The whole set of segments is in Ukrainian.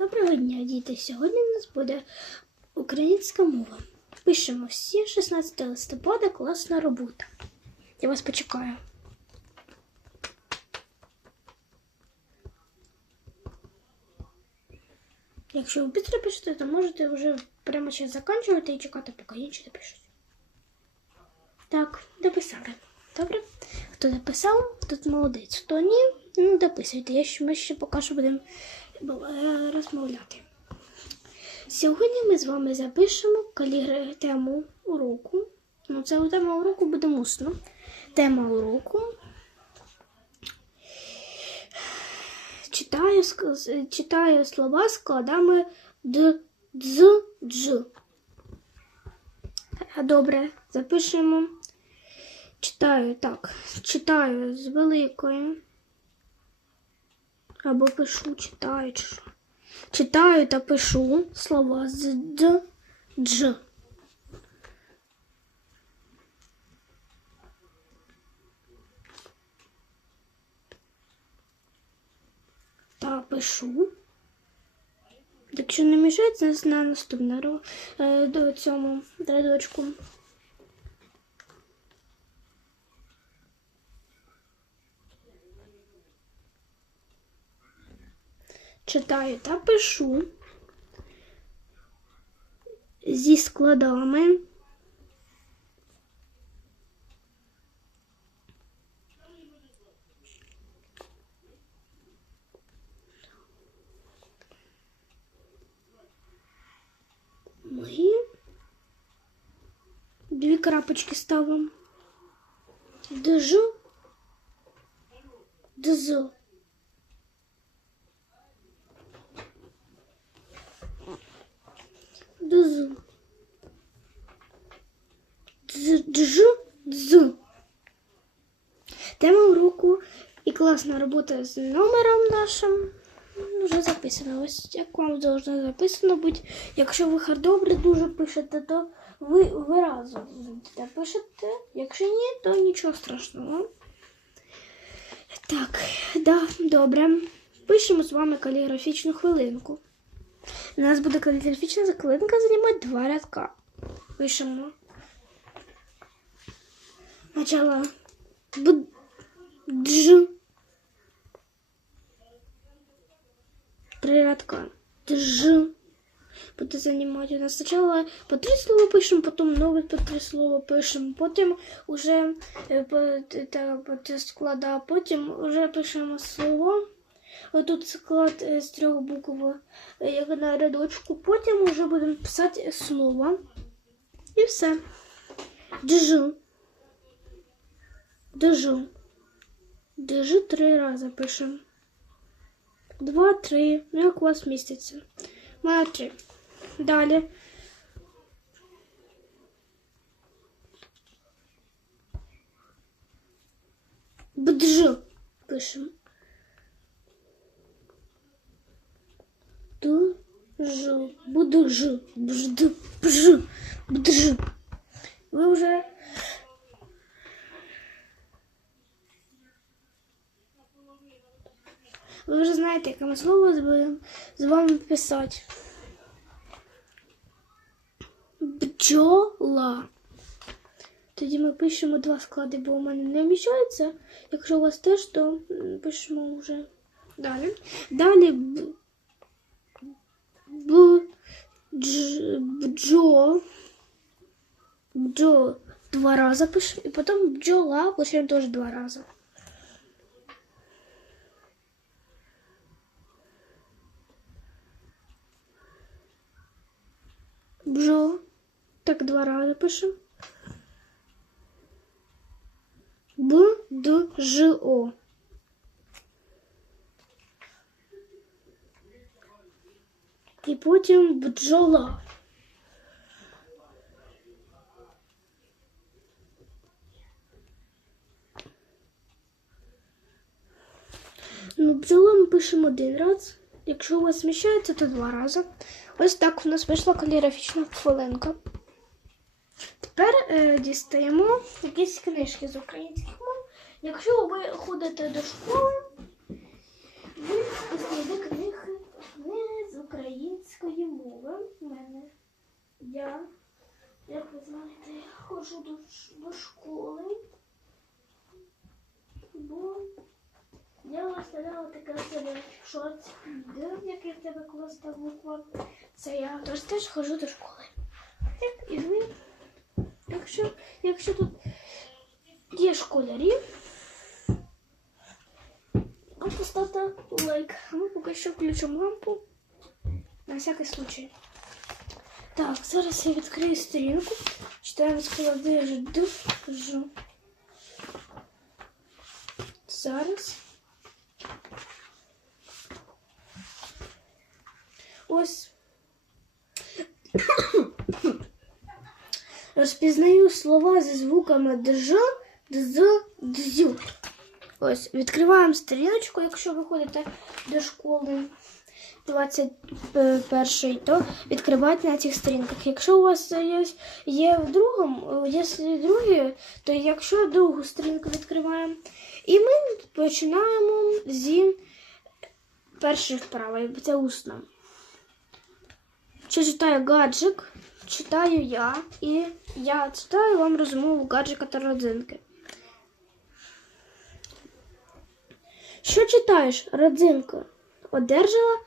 Доброго дня, діти! Сьогодні у нас буде українська мова. Пишемо всі 16 листопада класна робота. Я вас почекаю. Якщо ви быстро пишете, то можете вже прямо зараз закінчувати і чекати, поки інші допишуть. Так, дописали. Добре? Хто дописав, тот молодець. Хто ні, ну дописуйте. Я ще, ми ще поки що будемо розмовляти. Сьогодні ми з вами запишемо тему уроку. Ну, це тема уроку буде усно. Тема уроку. Читаю, читаю слова складами д, дз, дж. Добре, запишемо. Читаю так. Читаю з великої. Або пишу, читаю. Читаю та пишу слова з д, дж. Та пишу. Якщо не мішається, на наступне е, до цьому рядочку. Читаю та пишу зі складами. Ми дві крапочки ставимо. Дж, дз. Дз. Дз, дж, дз. Тема уроку і класна робота з номером нашим. Вже записано. Ось як вам завжди записано бути. Якщо ви добре дуже пишете, то ви виразно пишете. Якщо ні, то нічого страшного. Так, да, добре. Пишемо з вами каліграфічну хвилинку. У нас буде каліграфічна хвилинка займати два рядка. Пишемо. Спочатку б, дж. Три рядка. Дж. Буде займати. У нас спочатку по три слова пишемо, потім нове по три слова пишемо, потім уже е, по, та, по три склада, потім вже пишемо слово. Отут склад е, з трьох букв, е, як на рядочку. Потім вже будемо писати слово. І все. Дж. Дж. Дж три рази пишемо. Два, три. Ну, як у вас міститься. У три. Далі. Бдж пишемо. Бдж. Бдж. Бжд. Бж. Бдж. Ви вже Ви вже знаєте, яке ми слово з вами писати. Бджола. Тоді ми пишемо два склади, бо у мене не вміщається. Якщо у вас теж, то пишемо вже далі. Далі б, б, дж, бджо. Бджо два рази пишемо. І потім бджола пишемо теж два рази. Бжо. Так два рази пишемо. Б, Д, Ж, О. І потім бджола. Ну, бджола ми пишемо один раз. Якщо у вас зміщається, то два рази. Ось так у нас вийшла каліграфічна хвилинка. Тепер е, дістаємо якісь книжки з українських мов. Якщо ви ходите до школи, ви знайдете книги не з українських. я, як ви знаєте, ходжу до, до школи, бо я виставляла таке себе шорт відео, яке в тебе класна буква. Це я тож теж ходжу до школи. Так, і ви, якщо, якщо тут є школярі, а поставте лайк. Ми поки що включимо лампу. На всякий случай. Так, зараз я відкрию сторінку. Читаємо склади жду. Зараз. Ось. Розпізнаю слова зі звуками дж, дз, дзю. Ось, відкриваємо сторіночку, якщо ви ходите до школи 21 то відкривайте на цих сторінках. Якщо у вас є, в другому, якщо другі, то якщо другу сторінку відкриваємо. І ми починаємо зі першої вправи, це усно. Що читає гаджик, читаю я, і я читаю вам розмову гаджика та родзинки. Що читаєш, родзинко? Одержала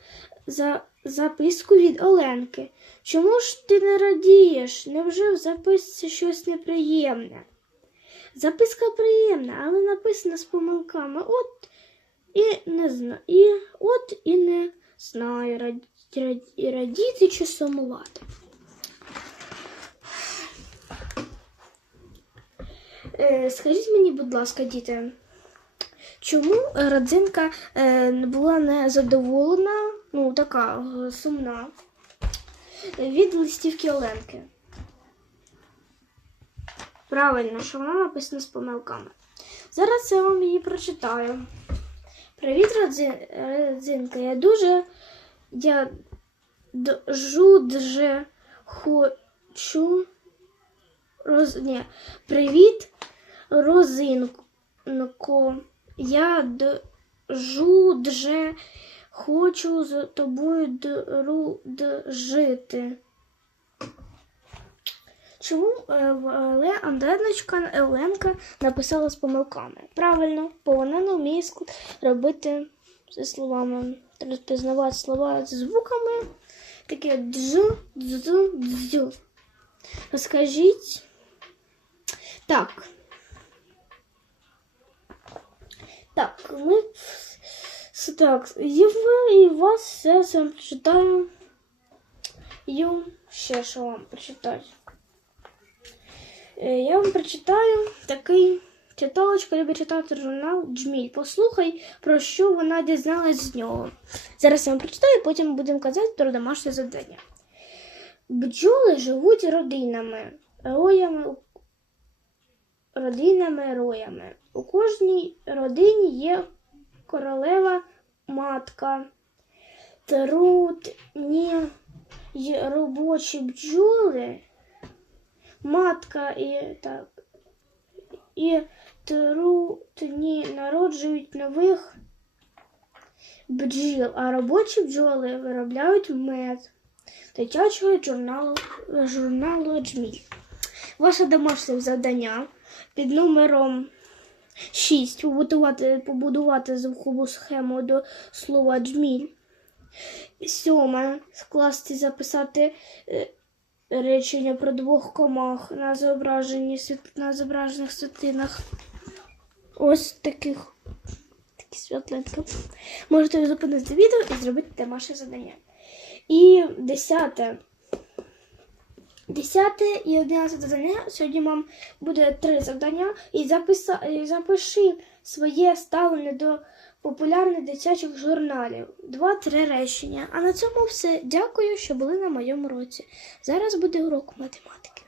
за записку від Оленки. Чому ж ти не радієш? Невже в записці щось неприємне? Записка приємна, але написана з помилками. От і не знаю, і от і не знаю, раді, раді, радіти чи сумувати. Е, скажіть мені, будь ласка, діти, чому родзинка е, була не задоволена, ну така е, сумна, від листівки Оленки? Правильно, що вона написана з помилками. Зараз я вам її прочитаю. Привіт, Родзи- родзинка. Я дуже я дуже хочу роз... Ні. Привіт, Розинко. Я дуже хочу з тобою дружити. Чому е, Андерночка Оленка написала з помилками? Правильно, не вміє робити зі словами, розпізнавати слова з звуками. Таке дж, дз, дзю. Розкажіть. Так. Так, ми. Так, і і вас зараз я вам прочитаю. Ю, ще що вам прочитати. Е, Я вам прочитаю такий читалочка любить читати журнал Джміль. Послухай, про що вона дізналась з нього. Зараз я вам прочитаю, потім будемо казати про домашнє завдання. Бджоли живуть родинами, роями, родинами, роями. У кожній родині є королева матка. Трудні й робочі бджоли матка і так. І трутні народжують нових бджіл, а робочі бджоли виробляють мед дитячого журналу, журналу Джміль. Ваше домашнє завдання під номером 6 побудувати, побудувати звукову схему до слова джміль. Сьоме скласти, записати е, речення про двох комах на зображенні на зображених світлинах. Ось таких такі світлинки. Можете зупинити відео і зробити домашнє завдання. І десяте. Десяте і одинадцяте завдання. Сьогодні вам буде три завдання. І, записа, і запиши своє ставлення до популярних дитячих журналів. Два-три речення. А на цьому все. Дякую, що були на моєму році. Зараз буде урок математики.